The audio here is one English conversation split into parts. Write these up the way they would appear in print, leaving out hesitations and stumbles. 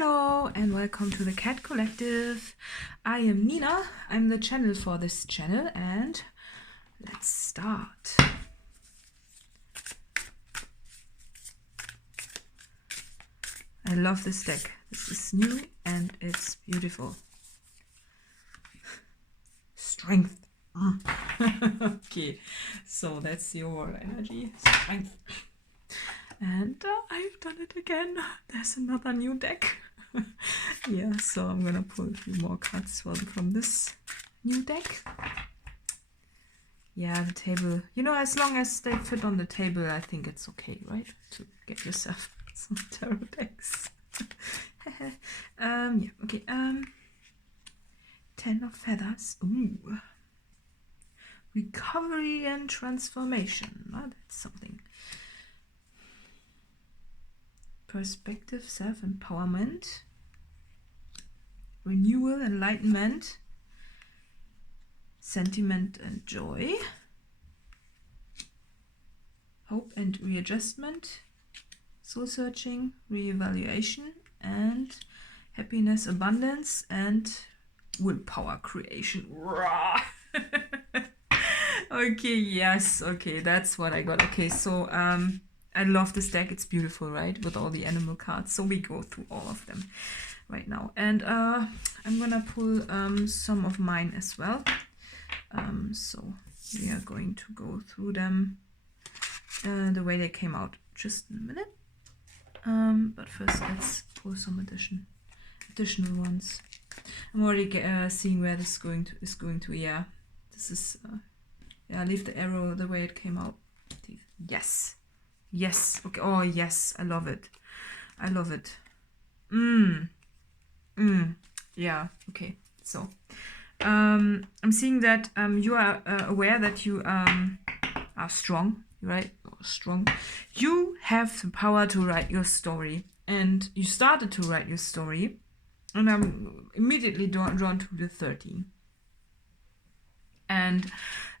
Hello and welcome to the Cat Collective. I am Nina, I'm the channel for this channel, and let's start. I love this deck. This is new and it's beautiful. Strength. Okay, so that's your energy. Strength. And I've done it again. There's another new deck. Yeah, so I'm gonna pull a few more cards from this new deck. Yeah, the table, you know, as long as they fit on the table, I think it's okay, right? To get yourself some tarot decks. Yeah, okay. 10 of feathers. Ooh. Recovery and transformation. Oh, that's something. Perspective, self-empowerment, renewal, enlightenment, sentiment and joy, hope and readjustment, soul-searching, re-evaluation, and happiness, abundance, and willpower creation. Okay, yes, okay, that's what I got. Okay, so I love this deck. It's beautiful, right? With all the animal cards. So we go through all of them right now. And I'm gonna pull some of mine as well. So we are going to go through them the way they came out. Just in a minute. But first, let's pull some additional ones. I'm already seeing where this is going to. Yeah, this is. Yeah, leave the arrow the way it came out. Yes. Yes. Okay. Oh, yes. I love it. I love it. Yeah. Okay. So, I'm seeing that you are aware that you are strong, right? Strong. You have the power to write your story, and you started to write your story, and I'm immediately drawn to the 13. And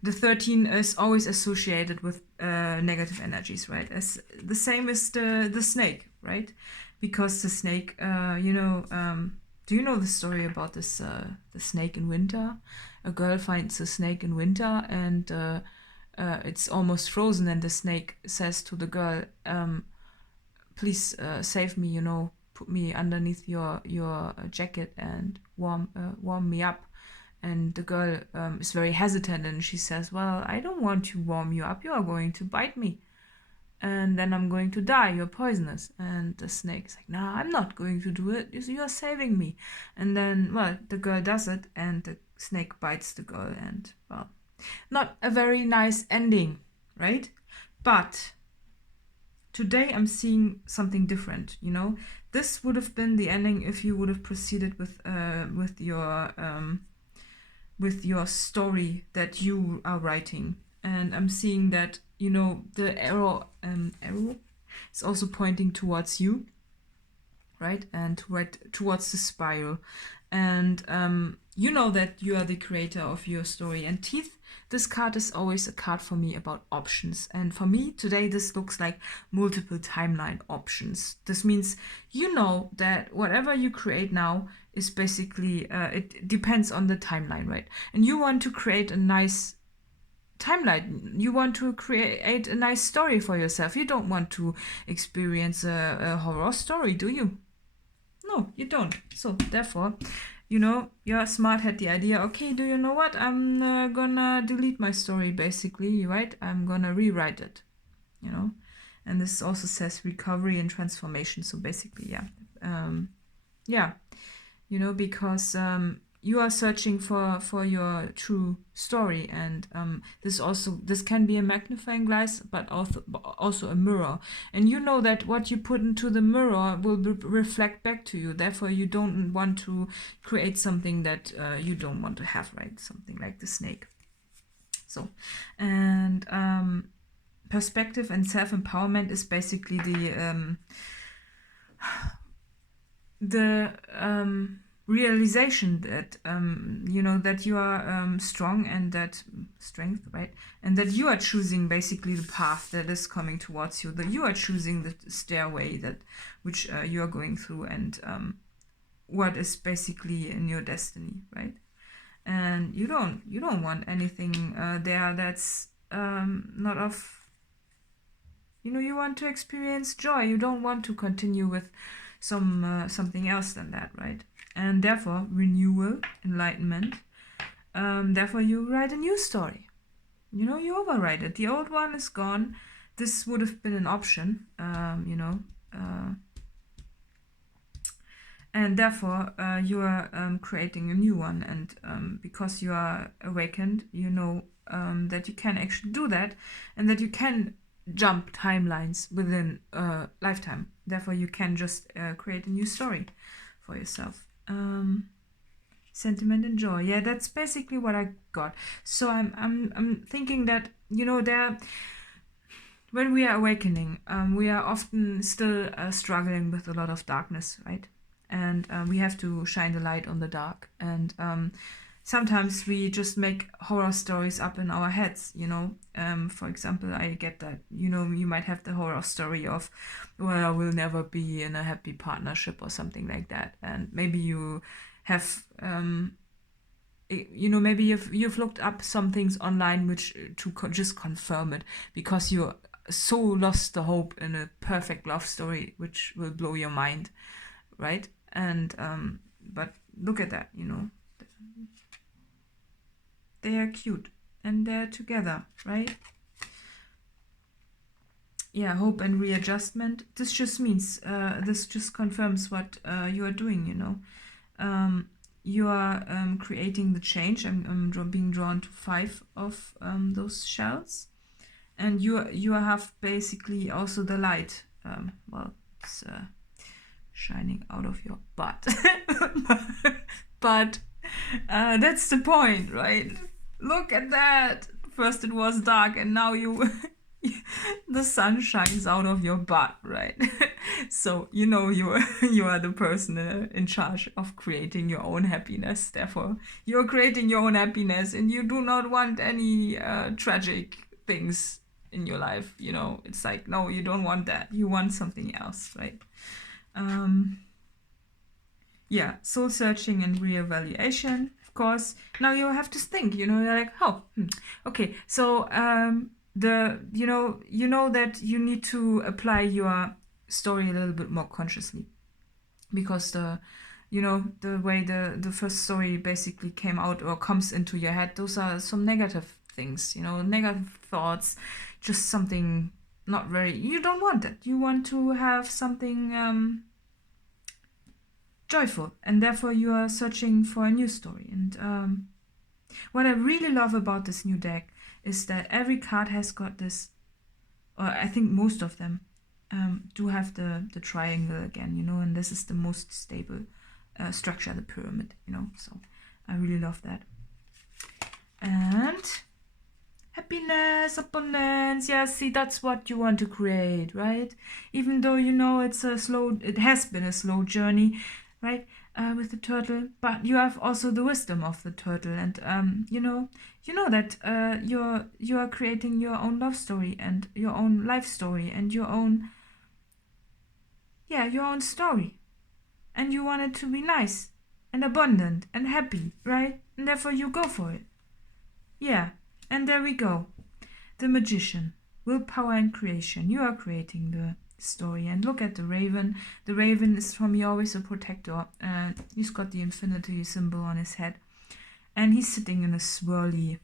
the 13 is always associated with negative energies, right? As the same as the snake, right? Because the snake, you know, do you know the story about this the snake in winter? A girl finds a snake in winter, and it's almost frozen, and the snake says to the girl, "Please save me, you know, put me underneath your jacket and warm me up." And the girl is very hesitant, and she says, "Well, I don't want to warm you up. You are going to bite me. And then I'm going to die. You're poisonous." And the snake is like, "No, I'm not going to do it. You are saving me." And then, well, the girl does it, and the snake bites the girl. And, well, not a very nice ending, right? But today I'm seeing something different, you know? This would have been the ending if you would have proceeded with your story that you are writing. And I'm seeing that, you know, the arrow is also pointing towards you, right? And towards the spiral. And you know that you are the creator of your story. And Teeth, this card is always a card for me about options. And for me, today, this looks like multiple timeline options. This means you know that whatever you create now is basically, it depends on the timeline, right? And you want to create a nice timeline. You want to create a nice story for yourself. You don't want to experience a horror story, do you? No, you don't. So therefore, you know, your smart had the idea, okay, do you know what? I'm gonna delete my story, basically, right? I'm gonna rewrite it, you know? And this also says recovery and transformation. So basically, yeah. Yeah, you know, because you are searching for your true story. And this can be a magnifying glass, but also a mirror. And you know that what you put into the mirror will reflect back to you. Therefore, you don't want to create something that you don't want to have, right? Something like the snake. So, and perspective and self-empowerment is basically the realization that you know that you are strong, and that strength, right? And that you are choosing basically the path that is coming towards you, that you are choosing the stairway which you are going through. And what is basically in your destiny, right? And you don't want anything there that's not of, you want to experience joy. You don't want to continue with something else than that, right? And therefore, renewal, enlightenment. Therefore, you write a new story. You overwrite it. The old one is gone. This would have been an option, and therefore you are creating a new one. And because you are awakened, that you can actually do that, and that you can jump timelines within a lifetime. Therefore, you can just create a new story for yourself. Sentiment and joy. Yeah, that's basically what I got. So I'm thinking that when we are awakening, we are often still struggling with a lot of darkness, right? And we have to shine the light on the dark. And sometimes we just make horror stories up in our heads, For example, I get that, you might have the horror story of, well, I will never be in a happy partnership or something like that. And maybe you have, maybe you've looked up some things online which to just confirm it, because you so lost the hope in a perfect love story which will blow your mind, right? And but look at that, they are cute and they're together, right? Yeah, hope and readjustment. This just means this just confirms what you are doing, you are creating the change. I'm being drawn to 5 of those shells, and you have basically also the light. It's shining out of your butt, but that's the point, right? Look at that. First it was dark, and now the sun shines out of your butt, right? So you are the person in charge of creating your own happiness. Therefore, you're creating your own happiness, and you do not want any tragic things in your life. It's like, no, you don't want that. You want something else, right? Yeah, soul searching and reevaluation. Of course, now you have to think. You're like, okay, so that you need to apply your story a little bit more consciously, because the way the first story basically came out or comes into your head, those are some negative things, negative thoughts, just something not very, you don't want that. You want to have something joyful, and therefore you are searching for a new story. And what I really love about this new deck is that every card has got this, or I think most of them do have the triangle again, and this is the most stable structure, the pyramid, so I really love that. And happiness, abundance, yeah, see, that's what you want to create, right? Even though it has been a slow journey, right, with the turtle, but you have also the wisdom of the turtle, and that you are creating your own love story and your own life story and your own story, and you want it to be nice and abundant and happy, right? And therefore you go for it. Yeah, and there we go. The magician, willpower and creation. You are creating the story. And look at the raven. The raven is, for me, always a protector. He's got the infinity symbol on his head, and he's sitting in a swirly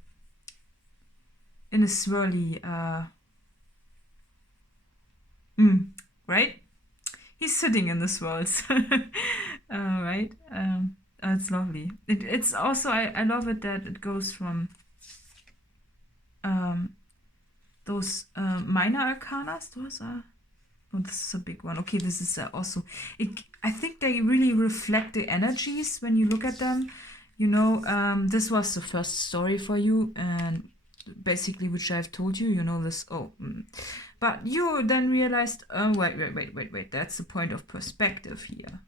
right? He's sitting in the swirls. Right? It's lovely. It's also, I love it that it goes from those minor arcanas. Those are, oh, this is a big one. Okay, this is also, I think they really reflect the energies when you look at them. This was the first story for you, and basically, which I've told you, this, but you then realized, wait, that's the point of perspective here.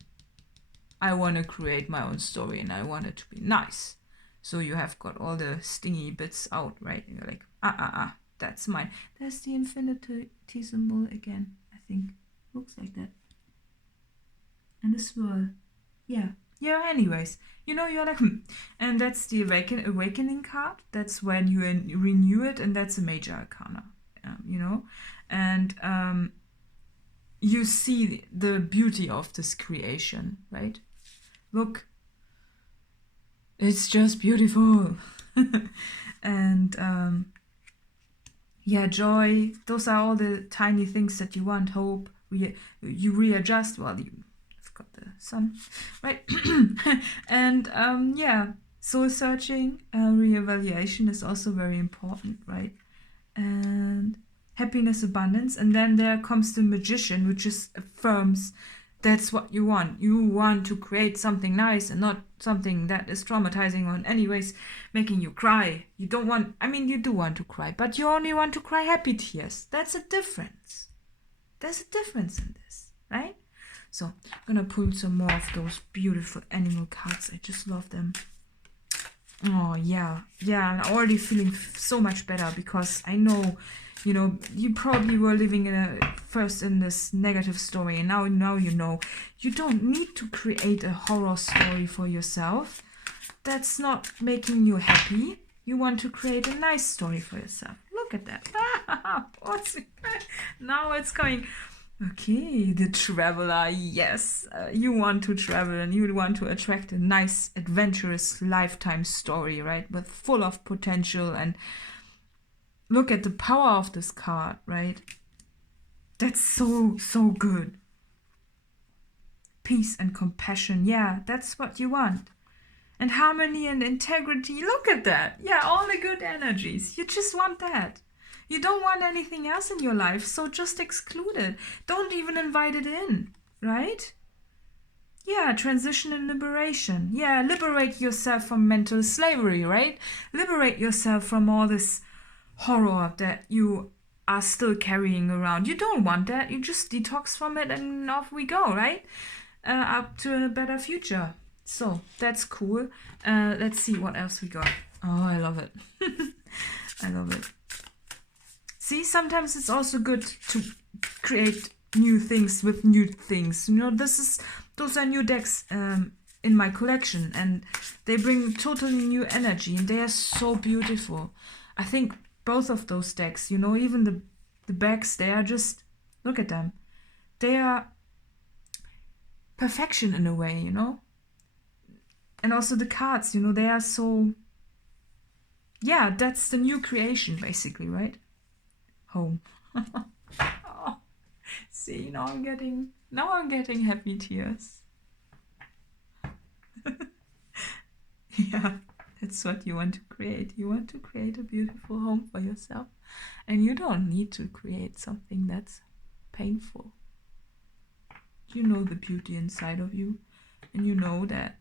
I want to create my own story, and I want it to be nice. So you have got all the stingy bits out, right? And you're like, that's mine. There's the infinity symbol again, I think. Looks like that. And the swirl. Yeah. Yeah, anyways, you're like, and that's the awakening card. That's when you renew it, and that's a major arcana, and you see the beauty of this creation, right? Look, it's just beautiful. And yeah, joy, those are all the tiny things that you want. Hope, you readjust. Well, you've got the sun, right? And yeah, soul searching, reevaluation is also very important, right? And happiness, abundance. And then there comes the magician, which just affirms that's what you want. You want to create something nice and not something that is traumatizing or in any ways making you cry. You don't want, you do want to cry, but you only want to cry happy tears. That's a difference. There's a difference in this, right? So I'm gonna pull some more of those beautiful animal cards. I just love them. Oh, yeah. Yeah, I'm already feeling so much better because I know, you probably were living first in this negative story, and now you know. You don't need to create a horror story for yourself. That's not making you happy. You want to create a nice story for yourself. Look at that. Now it's going. Okay, the traveler, yes. You want to travel and you want to attract a nice, adventurous lifetime story, right? With full of potential. And look at the power of this card, right? That's so, so good. Peace and compassion, yeah, that's what you want. And harmony and integrity, look at that. Yeah, all the good energies. You just want that. You don't want anything else in your life, so just exclude it. Don't even invite it in, right? Yeah, transition and liberation. Yeah, liberate yourself from mental slavery, right? Liberate yourself from all this horror that you are still carrying around. You don't want that. You just detox from it and off we go, right? Up to a better future. So, that's cool. Let's see what else we got. Oh, I love it. I love it. See, sometimes it's also good to create new things with new things. Those are new decks in my collection, and they bring totally new energy, and they are so beautiful. I think both of those decks, even the backs, they are just, look at them. They are perfection in a way, And also the cards, they are so, yeah, that's the new creation, basically, right? Home. Oh, see, now I'm getting happy tears. Yeah, that's what you want to create. You want to create a beautiful home for yourself, and you don't need to create something that's painful. You know the beauty inside of you, and you know that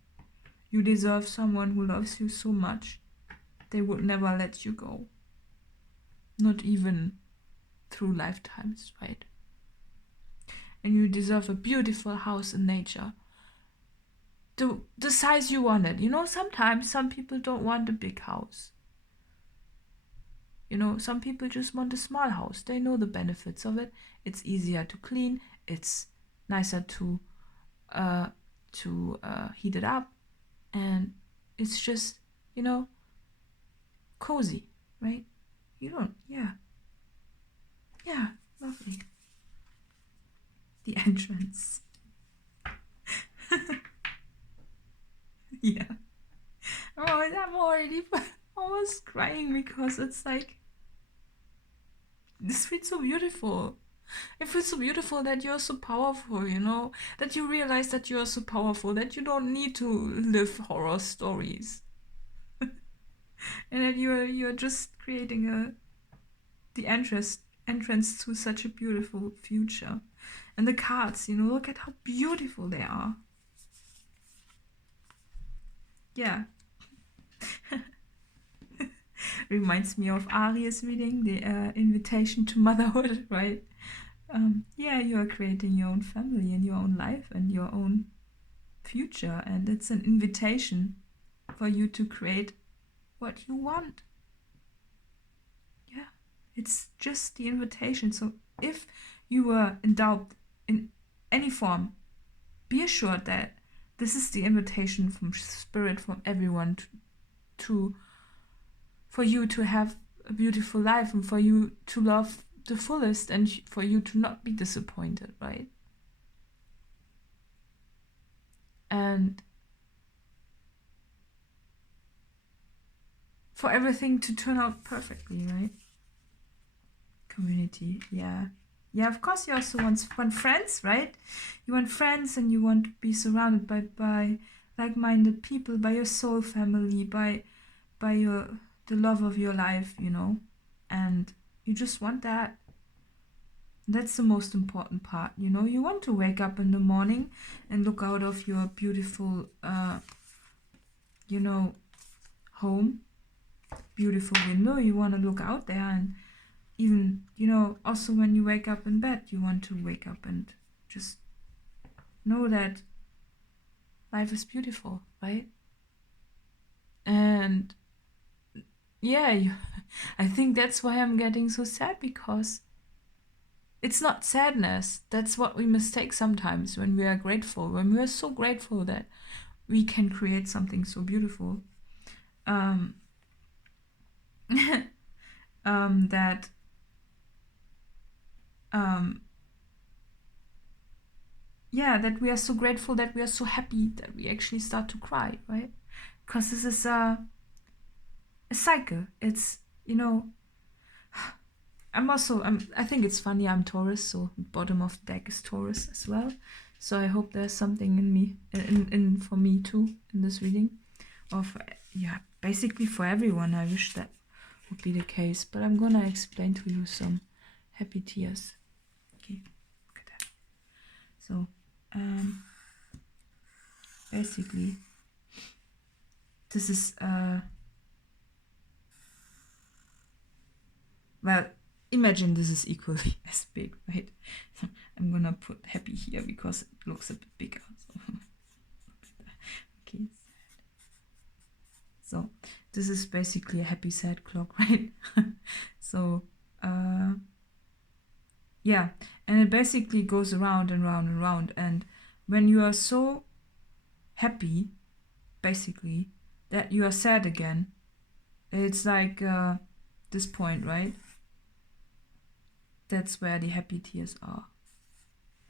you deserve someone who loves you so much they would never let you go, not even through lifetimes, right? And you deserve a beautiful house in nature, the size you want it. Sometimes some people don't want a big house. Some people just want a small house. They know the benefits of it. It's easier to clean. It's nicer to heat it up, and it's just cozy, right? Yeah, lovely. The entrance. Yeah. Oh, I'm already almost crying because it's like, this feels so beautiful. It feels so beautiful that you're so powerful, that you realize that you're so powerful, that you don't need to live horror stories. And that you're just creating the entrance to such a beautiful future. And the cards, look at how beautiful they are. Yeah. Reminds me of Ari's reading, the invitation to motherhood, right? Yeah, you are creating your own family and your own life and your own future, and it's an invitation for you to create what you want. Yeah, it's just the invitation. So if you were in doubt in any form, be assured that this is the invitation from Spirit, from everyone for you to have a beautiful life and for you to love the fullest and for you to not be disappointed, right? And for everything to turn out perfectly, right? Community, yeah. Yeah, of course you also want friends, right? You want friends and you want to be surrounded by like-minded people, by your soul family, by the love of your life, you know? And you just want that. That's the most important part, you know? You want to wake up in the morning and look out of your beautiful, you know, home, beautiful window. You want to look out there, and even, you know, also when you wake up in bed, you want to wake up and just know that life is beautiful, right? And yeah, I think that's why I'm getting so sad, because it's not sadness. That's what we mistake sometimes when we are grateful, when we are so grateful that we can create something so beautiful. That yeah, that we are so grateful, that we are so happy, that we actually start to cry, right? Because this is a cycle. It's, you know, I think it's funny, I'm Taurus, so bottom of the deck is Taurus as well. So I hope there's something in me, in for me too, in this reading. Or for, yeah, basically for everyone, I wish that would be the case. But I'm gonna explain to you some happy tears. Okay, look at that. So, basically, this is, well, imagine this is equally as big, right? So I'm gonna put happy here because it looks a bit bigger. So. Okay. So this is basically a happy sad clock, right? So yeah, and it basically goes around and round and round. And when you are so happy, basically, that you are sad again, it's like this point, right? That's where the happy tears are,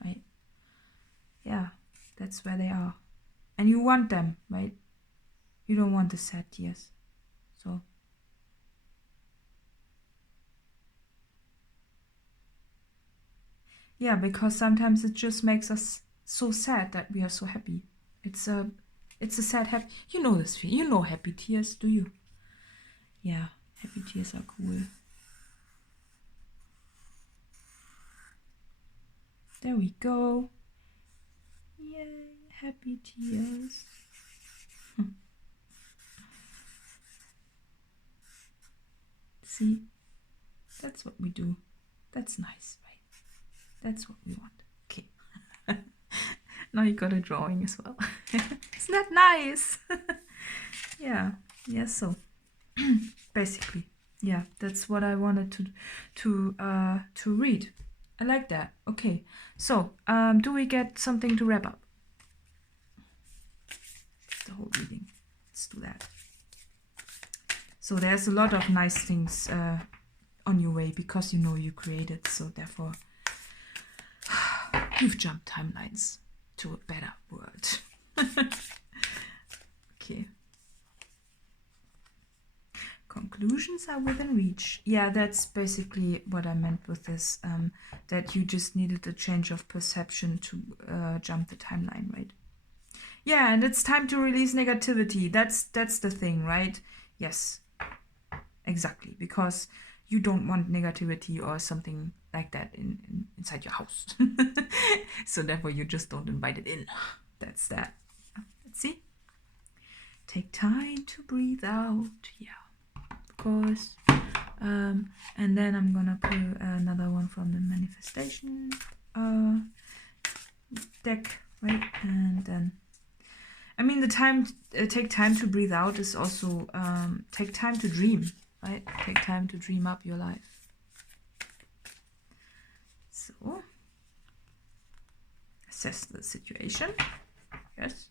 right? Yeah, that's where they are. And you want them, right? You don't want the sad tears. So yeah, because sometimes it just makes us so sad that we are so happy. It's a sad happy. You know this feeling. You know happy tears, do you? Yeah, happy tears are cool. There we go. Yay, happy tears. See, that's what we do. That's nice, right? That's what we want. Okay. Now you got a drawing as well. Isn't that nice? Yeah. Yeah, so basically, yeah, that's what I wanted to read. I like that. Okay. So, do we get something to wrap up? The whole reading. Let's do that. So there's a lot of nice things on your way because you know you created, so therefore you've jumped timelines to a better world. Okay. Conclusions are within reach. Yeah, that's basically what I meant with this, that you just needed a change of perception to jump the timeline, right? Yeah, and it's time to release negativity. That's the thing, right? Yes, exactly, because you don't want negativity or something like that inside your house. So therefore you just don't invite it in. That's that. Let's see. Take time to breathe out. Yeah, of course. And then I'm gonna pull another one from the manifestation deck, right? And then, I mean, the time, take time to breathe out is also take time to dream, right? Take time to dream up your life. So, assess the situation. Yes.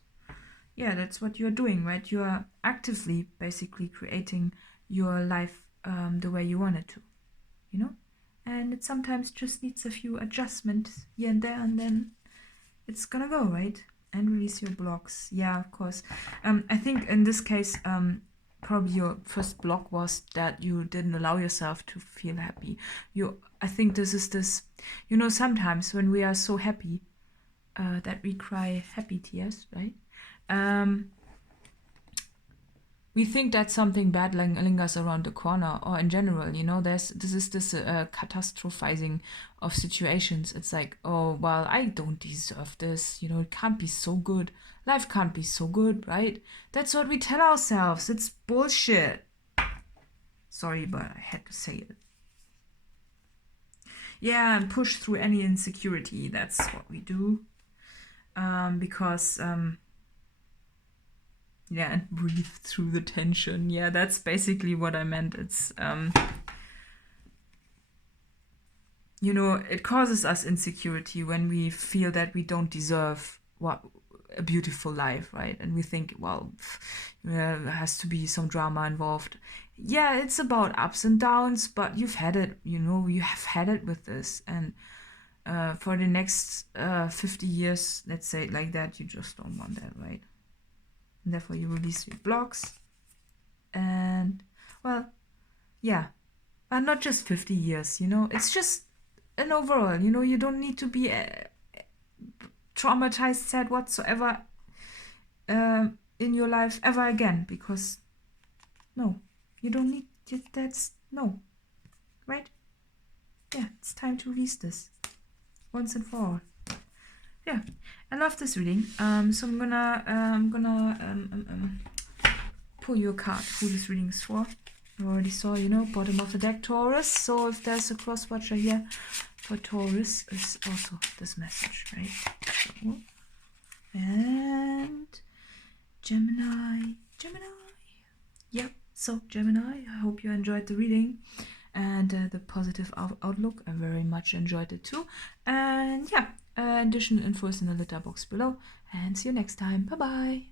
yeah, that's what you're doing, right? You are actively basically creating your life the way you want it to, you know? And it sometimes just needs a few adjustments here and there, and then it's gonna go, right? And release your blocks. Yeah, of course. I think in this case, probably your first block was that you didn't allow yourself to feel happy. I think this is this, you know, sometimes when we are so happy that we cry happy tears, right? We think that something bad lingers around the corner, or in general, you know, this catastrophizing of situations. It's like, oh, well, I don't deserve this, you know, it can't be so good. Life can't be so good, right? That's what we tell ourselves. It's bullshit. Sorry, but I had to say it. Yeah, and push through any insecurity. That's what we do. Because yeah, and breathe through the tension. Yeah, that's basically what I meant. It's you know, it causes us insecurity when we feel that we don't deserve a beautiful life, right? And we think, well, there has to be some drama involved. Yeah, it's about ups and downs, but you've had it, you know, you have had it with this. And for the next 50 years, let's say it like that, you just don't want that, right? And therefore you release your blocks. And, well, yeah, but not just 50 years, you know, it's just an overall, you know, you don't need to be traumatized, sad whatsoever in your life ever again, because no, you don't need, that's, no, right? Yeah, it's time to release this once and for all. Yeah, I love this reading. So I'm gonna pull you a card who this reading is for. I already saw, you know, bottom of the deck, Taurus. So if there's a cross watcher here for Taurus, is also this message, right? So, and Gemini. Yep. So Gemini, I hope you enjoyed the reading and the positive outlook. I very much enjoyed it too. And yeah. Additional info is in the letter box below, and see you next time. Bye bye.